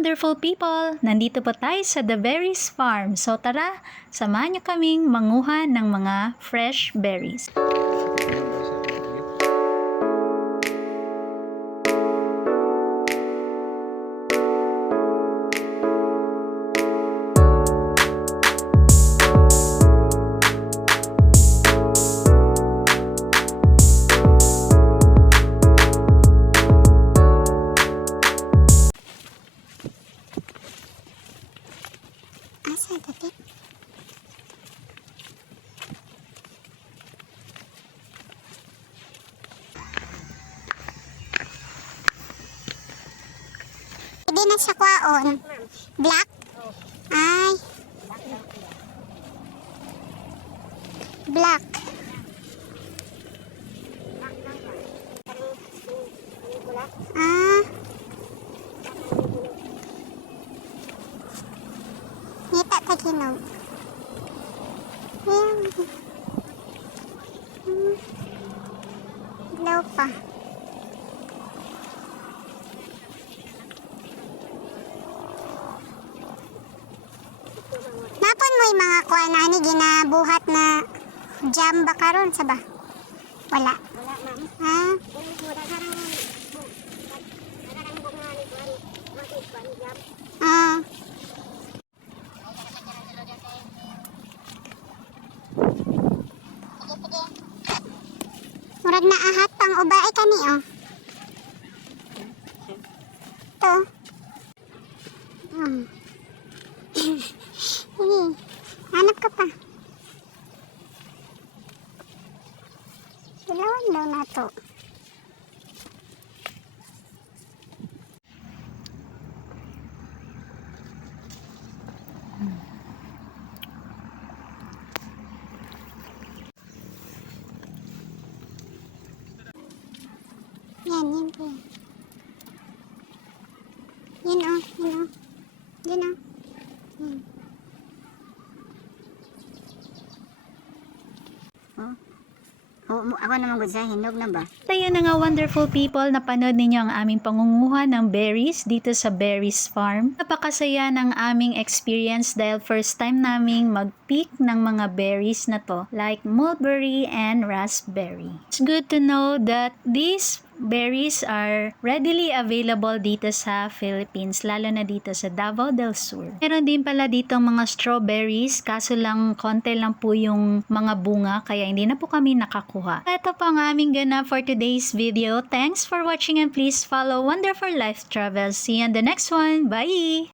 wonderful people! Nandito po tayo sa The Berries Farm. So tara, samahan niyo kaming manguha ng mga fresh berries. Hindi na siya kwaon. Black? Ay. Black. Ah. Ngita ta kinog. Ilaw pa. Napon mo yung mga kuan ani ginabuhat na jam ba karon sa ba? Wala. Wala ma'am. Ha? Ah. Murag na ahat pang ubae kani oh. To. Hanap ka pa. Ilawan daw na to. Yan po. Yan o, yan o. Yan o. Yan. Ako naman gud sa hinog na ba? Tayo na nga wonderful people, napanood ninyo ang aming pangunguha ng berries dito sa Berries Farm. Napakasaya ng aming experience dahil first time naming mag-pick ng mga berries na to, like mulberry and raspberry. It's good to know that these berries are readily available dito sa Philippines, lalo na dito sa Davao del Sur. Meron din pala dito mga strawberries, kaso lang konti lang po yung mga bunga, kaya hindi na po kami nakakuha. Ito po ang aming ganap for today's video. Thanks for watching and please follow Wonderful Life Travels. See you on the next one. Bye!